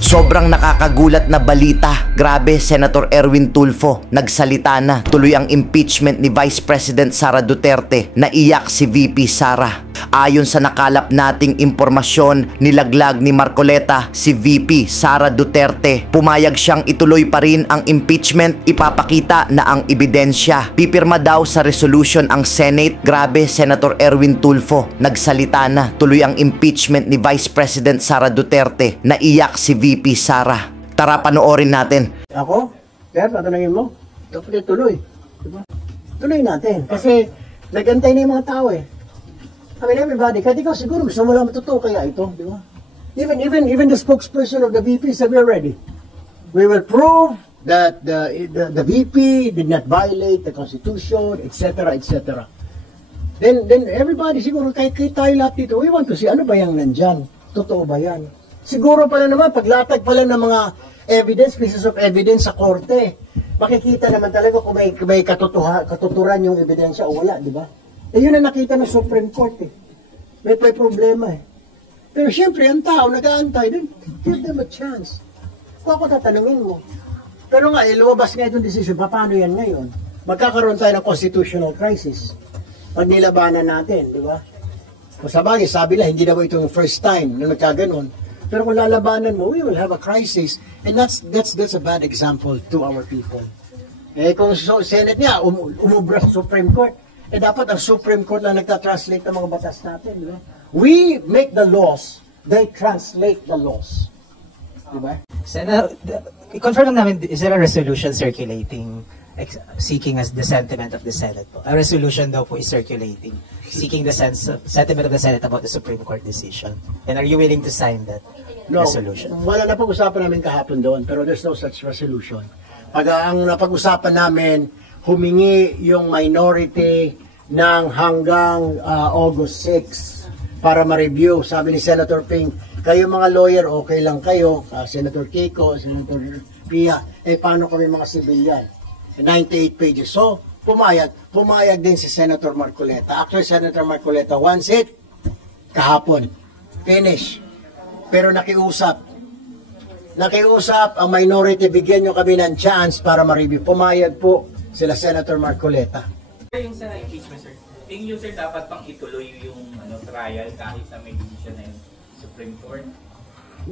Sobrang nakakagulat na balita. Grabe, Senator Erwin Tulfo, nagsalita na. Tuloy ang impeachment ni Vice President Sara Duterte. Naiyak si VP Sara. Ayon sa nakalap nating impormasyon, nilaglag ni Marcoleta si VP Sara Duterte. Pumayag siyang ituloy pa rin ang impeachment, ipapakita na ang ebidensya. Pipirma daw sa resolution ang Senate. Grabe, Senator Erwin Tulfo, nagsalita na. Tuloy ang impeachment ni Vice President Sara Duterte. Naiyak si VP Sara. Tara, panoorin natin. Ako? Sir, tatanungin mo? Dapat tuloy. Diba? Tuloy natin. Kasi nagantay na yung mga tao eh. I mean, everybody, kahit ikaw siguro gusto mo lang matuto kaya ito, di ba? Even the spokesperson of the VP said we're ready. We will prove that the VP did not violate the Constitution, etc., etc. Then everybody siguro, kahit tayo lahat dito, we want to see ano ba yung nandyan? Totoo ba yan? Siguro pala naman, paglatag pala ng mga evidence, pieces of evidence sa korte, makikita naman talaga kung may katuturan yung ebidensya o wala, di ba? Eh yun ang nakita ng Supreme Court eh. May problema eh. Pero siyempre, ang tao nag-aantay, then give them a chance. Kung ako tatanungin mo. Pero nga, lumabas nga itong decision, paano yan ngayon? Magkakaroon tayo ng constitutional crisis. Pag nilabanan natin, di ba? Kung sabagay, sabi lang, hindi na ba itong first time na nagkaganon. Pero kung lalabanan mo, we will have a crisis. And that's a bad example to our people. Eh kung Senate niya, umubra sa Supreme Court, eh dapat ang Supreme Court lang nagta-translate ng mga batas natin, di ba? We make the laws, they translate the laws. Di ba? Senator, i-confirm lang namin, is there a resolution circulating seeking as the sentiment of the Senate po? A resolution daw po is circulating, seeking the sentiment of the Senate about the Supreme Court decision. And are you willing to sign that resolution? Wala na pag-usapan namin kahapon doon, pero there's no such resolution. Pag ang napag-usapan namin, humingi yung minority ng hanggang August 6 para ma-review. Sabi ni Senator Ping, kayo mga lawyer, okay lang kayo, Senator Kiko, Senator Pia, eh paano kami mga civilian? 98 pages. So, pumayag din si Senator Marcoleta. Actually, Senator Marcoleta wants it kahapon. Finish. Pero nakiusap ang minority, bigyan nyo kami ng chance para ma-review. Pumayag po sila Senator Marcoleta. Yung sa impeachment, sir, tingin nyo, sir, dapat pang ituloy yung trial kahit na may decision na yung Supreme Court?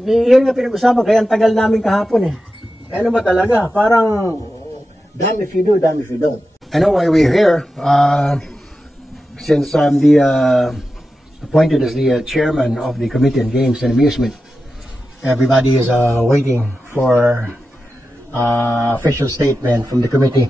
Yun nga pinag-usapan, kaya ang tagal namin kahapon eh. Ano ba talaga? Parang, damn if you do, damn if you don't. I know why we're here. Since I'm appointed as the chairman of the Committee on Games and Amusement, everybody is waiting for official statement from the committee.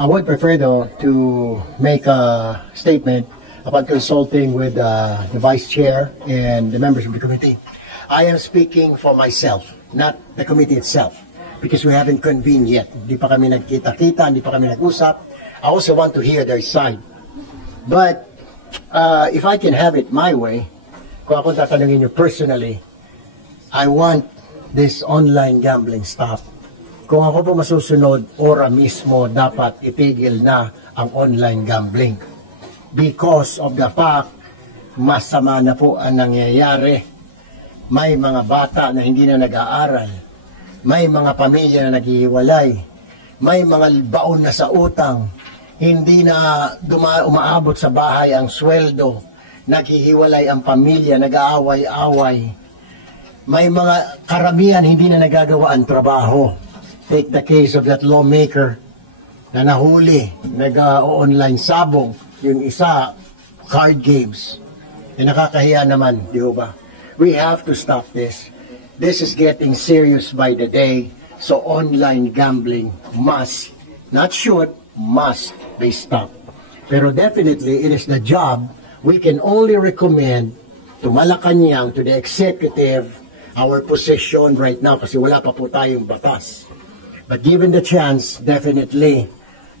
I would prefer, though, to make a statement about consulting with the Vice Chair and the members of the committee. I am speaking for myself, not the committee itself, because we haven't convened yet. Hindi pa kami nagkita-kita, hindi pa kami nag-usap. I also want to hear their side. But if I can have it my way, kung ako tatanungin nyo personally, I want this online gambling stop. Kung ako po masusunod, ora mismo dapat itigil na ang online gambling. Because of the fact, masama na po ang nangyayari. May mga bata na hindi na nag-aaral. May mga pamilya na naghihiwalay. May mga baon na sa utang. Hindi na umaabot sa bahay ang sweldo. Naghihiwalay ang pamilya, nag-aaway-away. May mga karamihan hindi na nagagawa ang trabaho. Take the case of that lawmaker na nahuli, nag-online sabong, yung isa, card games. E nakakahiya naman, di ba? We have to stop this. This is getting serious by the day, so online gambling must, not should, must be stopped. Pero definitely, it is the job we can only recommend to Malacanang, to the executive, our position right now, kasi wala pa po tayong batas. But given the chance, definitely,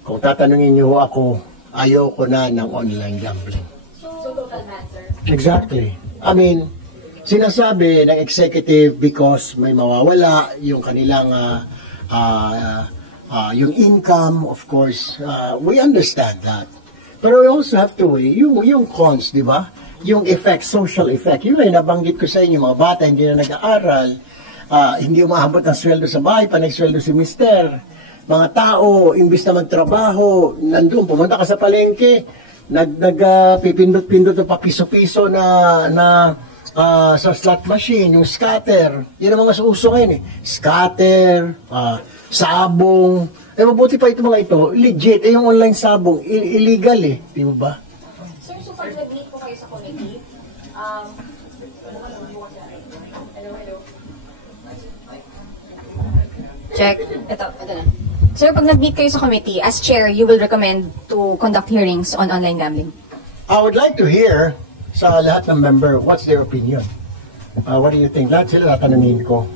kung tatanungin niyo ako, ayoko na ng online gambling. So total answer? Exactly. I mean, sinasabi ng executive because may mawawala yung kanilang yung income, of course, we understand that. Pero we also have to weigh yung cons, di ba? Yung effect, social effect. Yun ay nabanggit ko sa inyo, mga bata hindi na nag-aaral, hindi umaabot ng sweldo sa bahay, panagsweldo si mister. Mga tao, imbis na magtrabaho, nandun, pumunta ka sa palengke, pipindot-pindot pa piso-piso na sa slot machine, yung scatter. Yan ang mga uso ngayon eh. Scatter, sabong. Mabuti pa ito mga ito, legit. Yung online sabong, illegal eh. Di ba? Sir, so pag nag-meet po kayo sa committee, hello. Check. Ito na. Sir, pag nag-meet kayo sa committee, as chair, you will recommend to conduct hearings on online gambling? I would like to hear sa lahat ng member, what's their opinion? What do you think? Lahat sila tatanungin ko.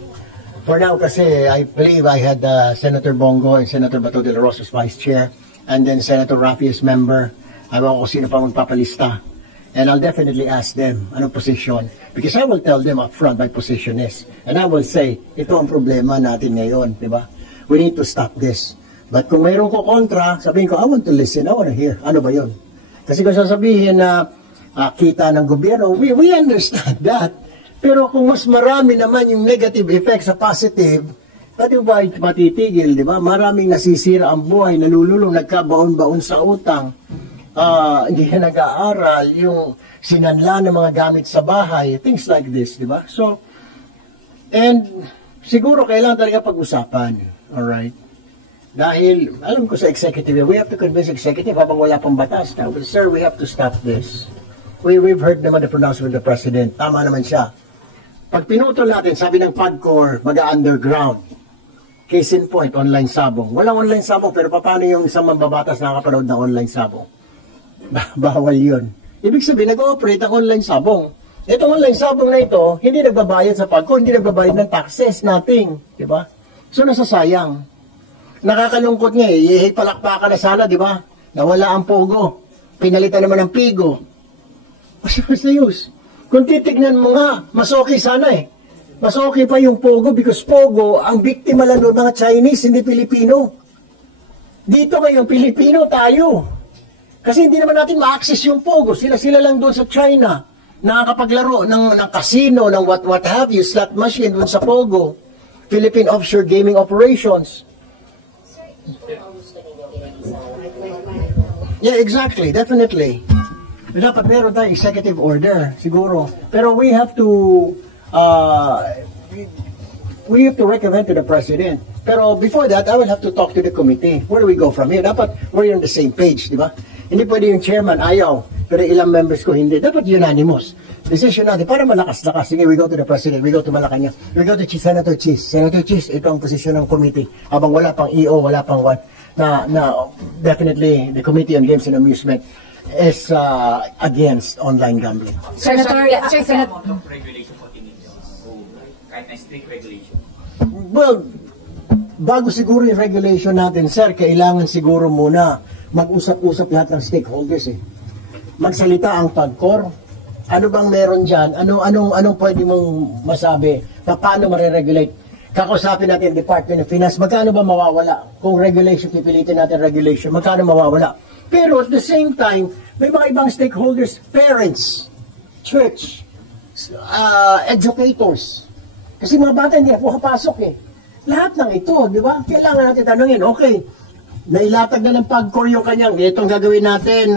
For now, kasi I believe I had Senator Bongo and Senator Bato de la Rosa as vice chair, and then Senator Rafi as member. Ayaw ko sino pa magpapalista. And I'll definitely ask them anong position. Because I will tell them up front my position is. And I will say, ito ang problema natin ngayon, di ba? We need to stop this. But kung mayroon ko kontra, sabihin ko, I want to listen, I want to hear. Ano ba yun? Kasi kung sasabihin na kita ng gobyerno, we understand that. Pero kung mas marami naman yung negative effects sa positive, pati ba matitigil, di ba? Maraming nasisira ang buhay, nalululong, nagkabaon-baon sa utang. Hindi na nag-aaral, yung sinanla ng mga gamit sa bahay, things like this, di ba? So, and siguro kailangan talaga pag-usapan. Alright? Dahil, alam ko sa executive, we have to convince executive habang wala pang batas na, well, sir, we have to stop this. We've heard naman the pronouncement of the president. Tama naman siya. Pag pinutol natin, sabi ng PAGCOR, mag-underground. Case in point, online sabong. Walang online sabong, pero paano yung isang mambabatas nakakapanood ng online sabong? Bawal yun. Ibig sabihin, nag-ooperate ang online sabong. Itong online sabong na ito, hindi nagbabayad sa PAGCOR, hindi nagbabayad ng taxes, nothing. Diba? So, nasasayang. Nakakalungkot nga eh. Palakpakan na sana, di ba? Nawala ang pogo. Pinalitan naman ng pigo. What's the use? Kung titignan mo nga, mas okay sana eh. Mas okay pa yung pogo because pogo, ang biktima lang doon mga Chinese, hindi Pilipino. Dito ngayon, Pilipino tayo. Kasi hindi naman natin ma-access yung pogo. Sila lang doon sa China. Nakakapaglaro ng casino, ng what have you, slot machine doon sa pogo. Philippine Offshore Gaming Operations. Yeah, exactly. Definitely. Dapat meron tayong executive order, siguro. Pero we have to recommend to the president. Pero before that, I will have to talk to the committee. Where do we go from here? Dapat we're on the same page, di ba? Hindi pwede yung chairman, ayaw. Pero ilang members ko hindi. Dapat unanimous. Decision natin, para malakas-lakas. Sige, we go to the president, we go to Malacanang, we go to Senator Chis. Senator Chis, ito ang posisyon ng committee. Habang wala pang EO, wala pang what, na definitely the Committee on Games and Amusement is against online gambling. Senator, Senator. Amount of regulation po tinigyan. Kahit na strict regulation. Well, bago siguro yung regulation natin, sir, kailangan siguro muna mag-usap-usap lahat ng stakeholders eh. Magsalita ang PAGCOR. Ano bang meron dyan? Anong pwede mong masabi? Paano mariregulate? Kakausapin natin Department of Finance. Magkano ba mawawala? Kung regulation, pipilitin natin regulation. Magkano mawawala? Pero at the same time, may mga ibang stakeholders, parents, church, educators. Kasi mga bata hindi po kapasok eh. Lahat ng ito, di ba? Kailangan natin tanungin, okay, nailatag na ng PAGCOR yung kanyang, itong gagawin natin,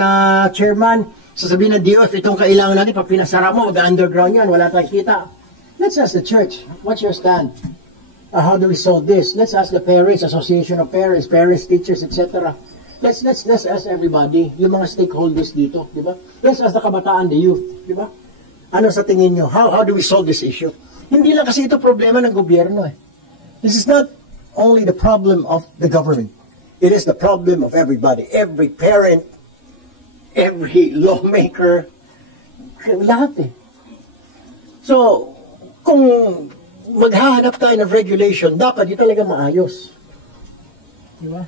chairman, sasabihin ng DOF, itong kailangan natin, pag pinasara mo, mag-underground yan, wala tayong kita. Let's ask the church, what's your stand? How do we solve this? Let's ask the parents, association of parents, teachers, etc. Let's ask everybody, yung mga stakeholders dito, di ba? Let's ask the kabataan, the youth, di ba? Ano sa tingin nyo? How do we solve this issue? Hindi lang kasi ito problema ng gobyerno eh. This is not only the problem of the government. It is the problem of everybody. Every parent, every lawmaker, lahat eh. So, kung maghahanap tayo ng regulation, dapat yun talaga maayos. Di ba?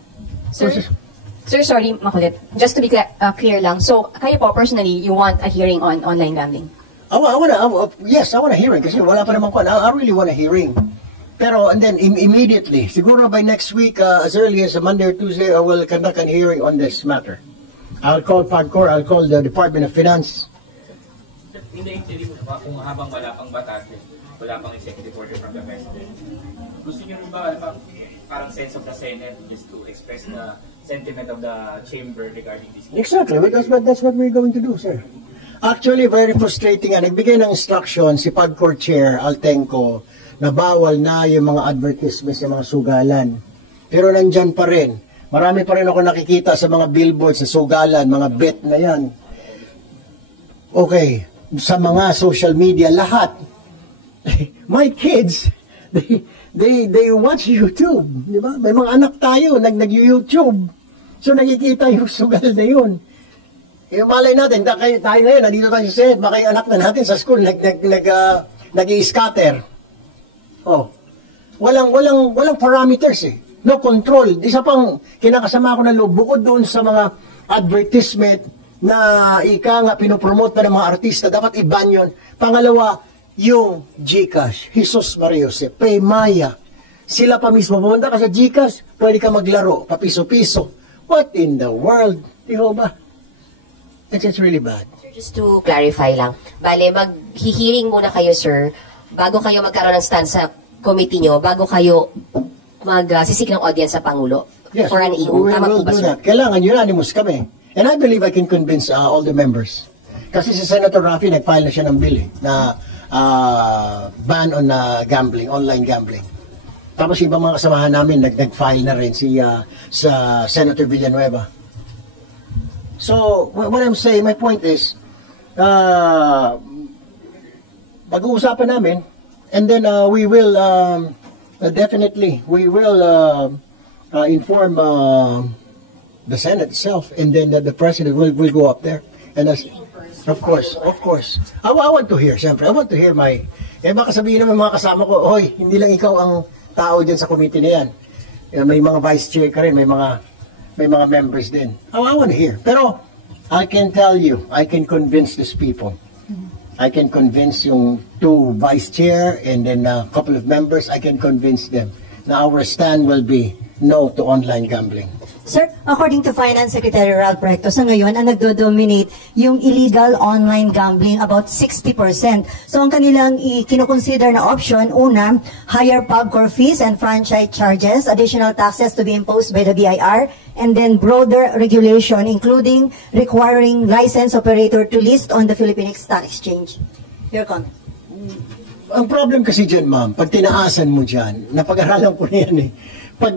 Sir, sorry, makulit. Just to be clear lang. So, kayo po, personally, you want a hearing on online gambling? Yes, I want a hearing. Kasi wala pa naman ko. I really want a hearing. Pero, and then, immediately, siguro by next week, as early as Monday or Tuesday, I will conduct a hearing on this matter. I'll call PAGCOR, I'll call the Department of Finance. Hindi, actually, kung habang wala pang batas, wala pang executive order from the President. Gusto niyo ba parang sense of the Senate just to express the sentiment of the chamber regarding this? Exactly. That's what we're going to do, sir. Actually, very frustrating. Nagbigay ng instruction si PAGCOR Chair Altenco na bawal na yung mga advertisements, yung mga sugalan. Pero nandyan pa rin. Marami pa rin ako nakikita sa mga billboards, sa sugalan, mga bet na yan. Okay, sa mga social media, lahat. My kids, they watch YouTube, di ba? May mga anak tayo, nag-YouTube. So nakikita yung sugal na yun. Eh, malay natin, tayo ngayon, nandito tayo sa Senate, baka yung anak na natin sa school, nag-i-scatter. Oh. Walang parameters eh. No control. Isa pang kinakasama ko na loob, bukod doon sa mga advertisement na ika nga pinopromote pa ng mga artista, dapat i-ban yun. Pangalawa, yung GCash, Jesus Maria Jose, Paymaya. Sila pa mismo, pumunta ka sa GCash, pwede ka maglaro, papiso-piso. What in the world? Di ba? It's really bad. Sir, just to clarify lang, bale, mag-hearing muna kayo, sir, bago kayo magkaroon ng stand sa committee nyo, bago kayo mag-sisik ng audience sa Pangulo for an EU. We will do that. Kailangan unanimous kami. And I believe I can convince all the members. Kasi si Senator Raffy, nag-file na siya ng bill na ban on gambling, online gambling. Tapos ibang mga kasamahan namin, nag-file na rin sa Senator Villanueva. So, what I'm saying, my point is, pag-uusapan namin, and then we will, definitely, we will inform the Senate itself, and then the President will go up there. And of course. I want to hear, siyempre, I want to hear baka sabihin naman mga kasama ko, hoy, hindi lang ikaw ang tao dyan sa committee na yan. May mga vice chair ka rin, may mga members din. I want to hear. Pero, I can tell you, I can convince these people. I can convince yung 2 vice chair and then a couple of members, I can convince them. Now our stand will be no to online gambling. Sir, according to Finance Secretary Ralph Recto, sa ngayon, ang nagdo-dominate yung illegal online gambling, about 60%. So, ang kanilang kinukonsider na option, una, higher PAGCOR fees and franchise charges, additional taxes to be imposed by the BIR, and then broader regulation, including requiring licensed operator to list on the Philippine Stock Exchange. Your comment. Ang problem kasi dyan, ma'am, pag tinaasan mo dyan, napag-aralan ko na yan eh, pag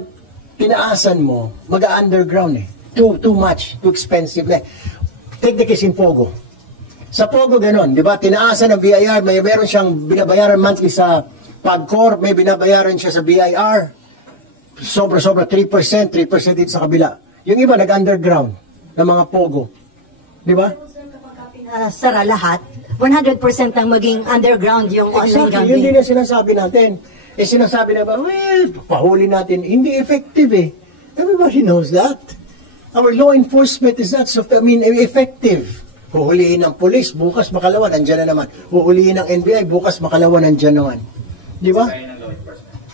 tinaasan mo, mag-underground eh. Too much, too expensive. Take the case in Pogo. Sa Pogo, ganon, di ba? Tinaasan ng BIR, meron siyang binabayaran monthly sa PAGCOR, may binabayaran siya sa BIR. Sobra-sobra, 3% dito sa kabila. Yung iba, nag-underground ng mga Pogo. Di ba? Sara lahat, 100% ang maging underground yung online gambling. Yun din ang sinasabi natin. Sinasabi na ba, well, pahuli natin, hindi effective eh. Everybody knows that. Our law enforcement is not effective. Huhulihin ng police, bukas makalawa, nandyan na naman. Huhulihin ng NBI, bukas makalawa, nandyan naman. Di ba?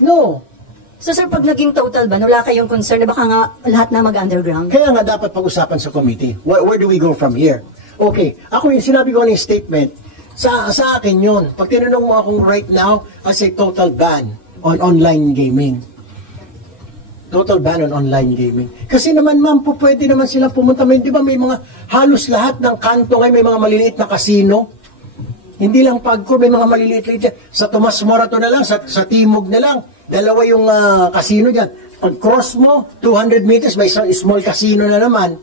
No. So sir, pag naging total ban, wala kayong concern na baka nga lahat na mag-underground? Kaya nga dapat pag-usapan sa committee. Where do we go from here? Okay, ako yung sinabi ko ng statement, sa akin yun. Pag tinanong mo akong right now, I say total ban on online gaming. Total ban on online gaming. Kasi naman ma'am, pwede naman sila pumunta. Di ba may mga halos lahat ng kanto ngayon, may mga maliliit na casino. Hindi lang PAGCOR, may mga maliliit. Sa Tomas Morato na lang, sa Timog na lang. 2 yung casino dyan. Pag cross mo, 200 meters, may small casino na naman.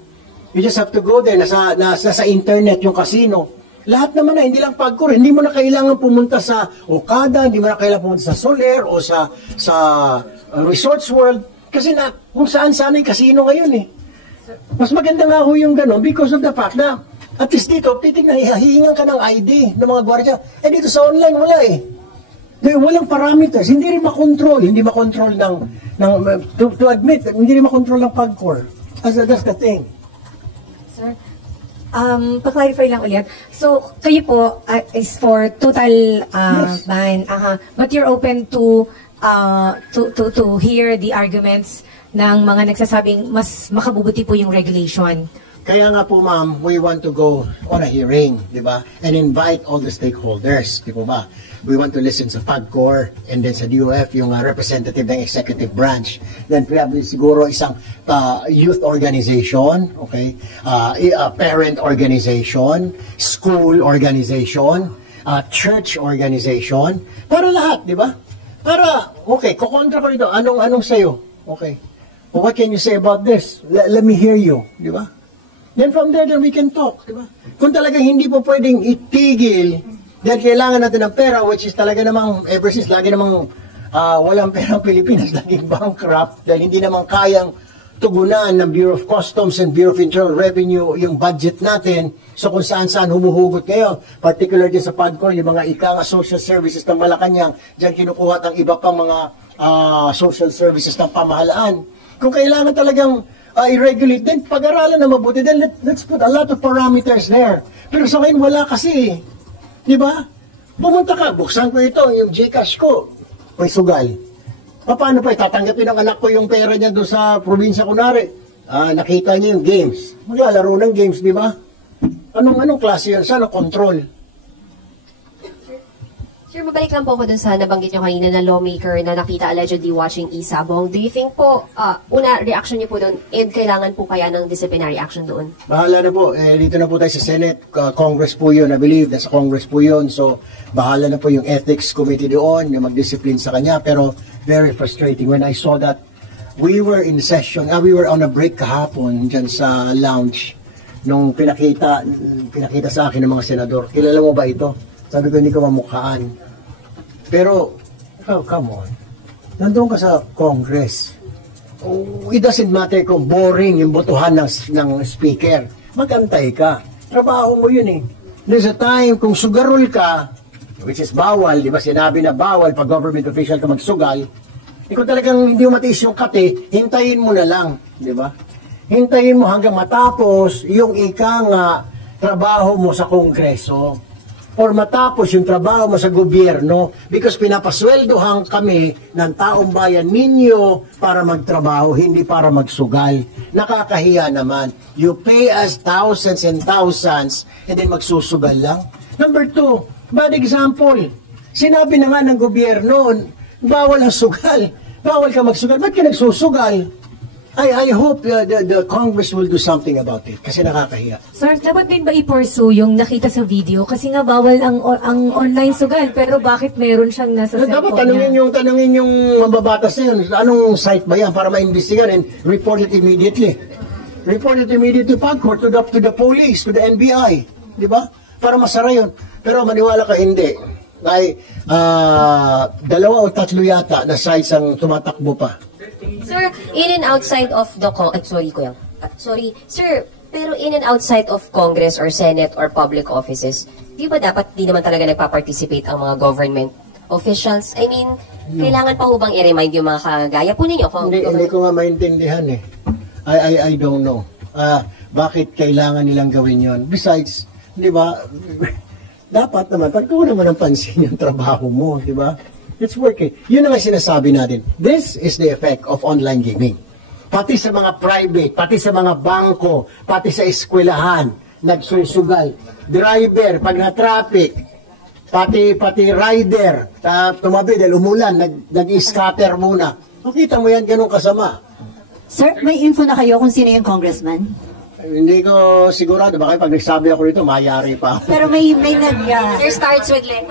You just have to go there. Nasa internet yung casino. Lahat naman na, hindi lang PAGCOR. Hindi mo na kailangan pumunta sa Okada, hindi mo na kailangan pumunta sa Soler o sa Resorts World. Kasi kung saan-saan yung casino ngayon eh. Mas maganda nga ho yung gano'n because of the fact na at least dito, titignan, hihingan ka ng ID ng mga gwardiya. Dito sa online, wala eh. Walang parameters. Hindi rin makontrol. Hindi makontrol to admit, hindi rin makontrol ng PAGCOR. That's the thing. Sir, pa-clarify lang ulit. So, kayo po is for total Yes. ban. But you're open to hear the arguments ng mga nagsasabing mas makabubuti po yung regulation. Kaya nga po ma'am, we want to go on a hearing, di ba? And invite all the stakeholders, di po ba? we want to listen sa PAGCOR, and then sa DOF, yung representative ng executive branch. Then probably siguro isang youth organization, okay, a parent organization, school organization, church organization, para lahat, di ba? Para, okay, kukontra ko ito, anong sa'yo? Okay. Well, what can you say about this? Let me hear you, di ba? Then from there, then we can talk, di ba? Kung talagang hindi po pwedeng itigil, dahil kailangan natin ng pera, which is talaga namang, ever since, lagi namang walang pera ang Pilipinas, laging bankrupt, dahil hindi namang kayang tugunan ng Bureau of Customs and Bureau of Internal Revenue yung budget natin. So kung saan-saan humuhugot ngayon, particularly sa PAGCOR, yung mga ika social services ng Malacanang, dyan kinukuha ng iba pang mga social services ng pamahalaan. Kung kailangan talagang i-regulate, then pag-aralan na mabuti, then let's put a lot of parameters there. Pero sa ngayon, wala kasi. Di ba? Pumunta ka, buksan ko ito, yung GCash ko, may sugal. Paano pa, tatanggapin ng anak ko yung pera niya doon sa probinsya, kunwari? Nakita niya yung games. Maglalaro ng games, di ba? Anong klase yun? Sana control. Sir, mabalik lang po ako dun sa nabanggit nyo kanina na lawmaker na nakita allegedly watching Isabong. Do you think po, una, reaction nyo po dun, and kailangan po kaya ng disciplinary action doon? Bahala na po. Dito na po tayo sa Senate. Congress po yun. I believe nasa Congress po yun. So, bahala na po yung Ethics Committee doon, yung mag-discipline sa kanya. Pero, very frustrating when I saw that we were in session, we were on a break kahapon dyan sa lounge nung pinakita sa akin ng mga senador. Kilala mo ba ito? Sabi ko, hindi ko mamukhaan. Pero, come on. Nandun ka sa Congress. It doesn't matter kung boring yung botohan ng speaker. Magantay ka. Trabaho mo yun eh. There's a time kung sugarol ka, which is bawal, di ba sinabi na bawal pag government official ka magsugal, kung talagang hindi mo matiis yung kate, hintayin mo na lang, di ba? Hintayin mo hanggang matapos yung trabaho mo sa Kongreso or matapos yung trabaho mo sa gobyerno because pinapasweldohan kami ng taong bayan ninyo para magtrabaho, hindi para magsugal. Nakakahiya naman. You pay us thousands and thousands and then magsusugal lang. Number 2, bad example. Sinabi na nga ng gobyerno, bawal ang sugal. Bawal ka magsugal. Ba't ka nagsusugal? I hope the Congress will do something about it kasi nakakahiya. Sir, dapat din ba i-pursue yung nakita sa video? Kasi nga bawal ang online sugal, pero bakit meron siyang nasa cellphone dapat tanungin yung mababatas na yun. Anong site ba yan para ma-investigan and report it immediately? Report it immediately to PAGCOR, to the police, to the NBI. Di ba? Para masara yun. Pero maniwala ka, hindi. Ay, 2 o 3 yata na sites ang tumatakbo pa. Sir, in and outside of the Sir, pero in and outside of Congress or Senate or public offices, di ba dapat di naman talaga nagpa-participate ang mga government officials? I mean, kailangan pa ho bang i-remind yung mga kagaya po ninyo? Hindi ko nga maintindihan eh. I don't know. Bakit kailangan nilang gawin yon? Besides, di ba, dapat naman, pagtuon naman ang pansin yung trabaho mo, di ba? It's working. Yun ang sinasabi natin. This is the effect of online gaming. Pati sa mga private, pati sa mga bangko, pati sa eskwelahan, nagsusugal. Driver, pag na-traffic, pati rider, tumabi dahil umulan, nag-scatter muna. Makita mo yan, ganun kasama. Sir, may info na kayo kung sino yung congressman? Hindi ko sigurado. Baka pag nagsabi ako rito, mayari pa. Pero may Sir, starts with Len.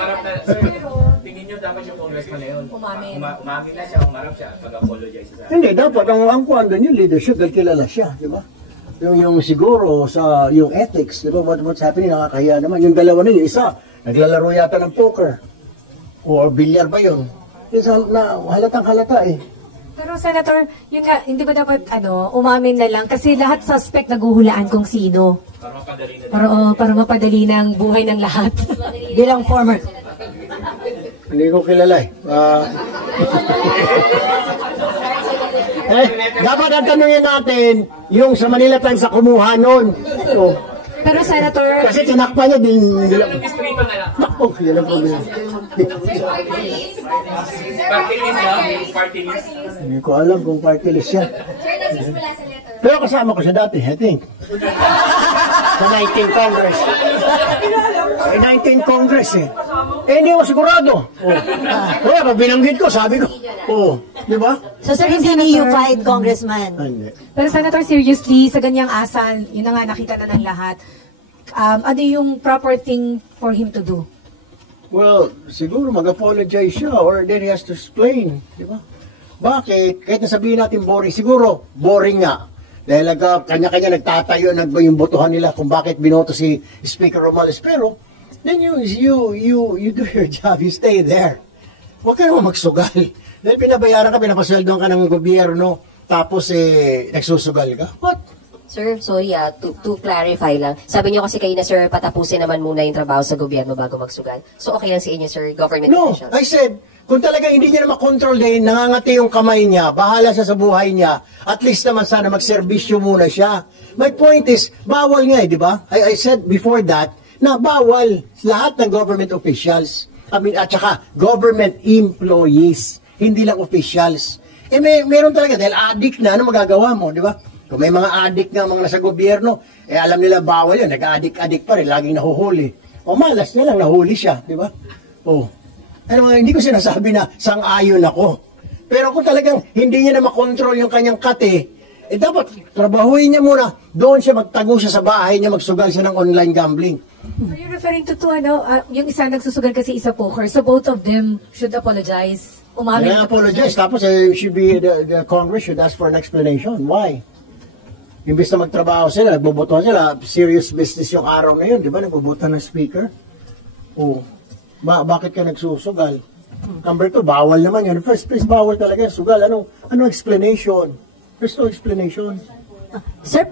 Tingin nyo dapat yung congressman na yun. Umamin na siya, umarap siya, pag-apologize sa Hindi, dapat. Ang kuhan doon yung leadership dahil kilala siya, di ba? Yung siguro sa yung ethics, di ba? What's happening, nakakahiya naman. Yung dalawa na yung isa, naglalaro yata ng poker. O bilyar ba yun? Halatang halata eh. Pero Senator, yun nga, hindi ba dapat umamin na lang? Kasi lahat suspect naguhulaan kung sino. Para mapadali na ang buhay ng lahat. Bilang former. Hindi ko kilala eh. Dapat ang tanungin natin, yung sa Manila Times sa kumuha nun. Pero Senator... Kasi tinakpa niya din. Distrito na lang. Naku, yun ang problema. Party list. Hindi ko alam kung party list siya. Pero kasama ko siya dati, I think. Sa 19th Congress. Sa 19th Congress eh. Eh, hindi ako sigurado. Wala, pag binanggit ko, sabi ko. Di ba? So sir, hindi neophyte congressman. Hindi. Pero Senator, seriously, sa ganyang asal, yun na nga, nakita na ng lahat. Ano yung proper thing for him to do? Well, siguro mag-apologize siya or then he has to explain. Di ba? Bakit? Kahit nasabihin natin boring, siguro boring nga. Dahil kanya-kanya nagtatayo, yung botohan nila kung bakit binoto si Speaker Romales. Pero, then you do your job, you stay there. Huwag ka naman magsugal. Dahil pinabayaran ka, pinapasweldoan ka ng gobyerno, tapos nagsusugal ka. What? Sir, sorry to clarify lang. Sabi niyo kasi kayo na, sir, patapusin naman muna yung trabaho sa gobyerno bago magsugal. So okay lang sa inyo, sir, government officials? No, I said, kung talaga hindi niya na makontrol dahil nangangati yung kamay niya, bahala siya sa buhay niya, at least naman sana magserbisyo muna siya. My point is, bawal nga di ba? I said before that, na bawal lahat ng government officials. At saka government employees, hindi lang officials. Meron talaga, dahil addict na, ano magagawa mo, di ba? Kung may mga addict nga, mga nasa gobyerno, alam nila bawal yun, nag-addict pa rin, laging nahuhuli. Malas na lang, nahuli siya, di ba? Hindi ko sinasabi na sang-ayon ako. Pero kung talagang hindi niya na makontrol yung kanyang kate, dapat trabahuin niya muna. Doon siya magtago siya sa bahay niya, magsugal siya ng online gambling. Are you referring to yung isa nagsusugal kasi isa poker, so both of them should apologize? Apologize. Tapos the Congress should ask for an explanation. Why? Imbis na magtrabaho sila, nagbobotohan sila, serious business yung araw na yun, di ba? Nagbobotohan ng speaker. Bakit ka nagsusugal? Number 2, bawal naman yun. First place, bawal talaga. Sugal, ano explanation? There's no explanation. Sir,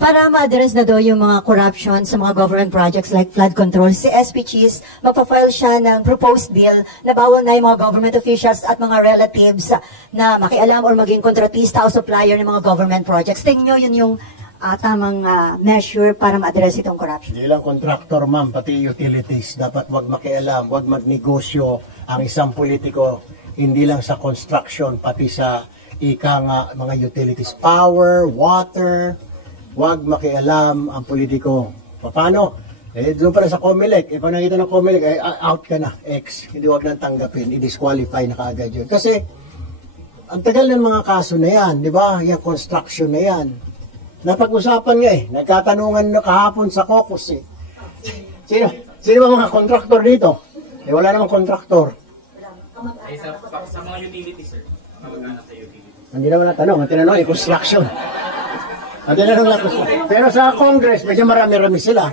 para ma-address na daw yung mga corruption sa mga government projects like flood control, si SP Cheese, magpa-file siya ng proposed bill na bawal na yung mga government officials at mga relatives na makialam or maging kontratista o supplier ng mga government projects. Tingin nyo yun yung tamang measure para ma-address itong corruption? Hindi lang contractor, ma'am, pati utilities. Dapat wag makialam, wag magnegosyo ang isang politiko, hindi lang sa construction, pati sa mga utilities. Power, water, wag makialam ang politiko. Paano? Doon pala sa COMELEC. Kung nakita ng COMELEC, out ka na, X. Hindi wag nang tanggapin, i-disqualify na kaagad yun. Kasi, ang tagal ng mga kaso na yan, di ba? Yung construction na yan. Napag-usapan nga nagkatanungan na kahapon sa caucus Sino ba mga kontraktor dito? Wala namang kontraktor. Sa mga utilities, sir. Magkano sa utilities? Hindi naman natanong. Ang tinanong construction. Ang tinanong lang construction. Pero sa Congress, medyo marami-rami sila.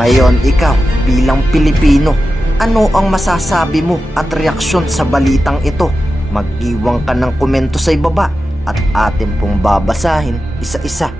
Ngayon, ikaw, bilang Pilipino, ano ang masasabi mo at reaksyon sa balitang ito? Mag-iwan ka ng komento sa ibaba at atin pong babasahin isa-isa.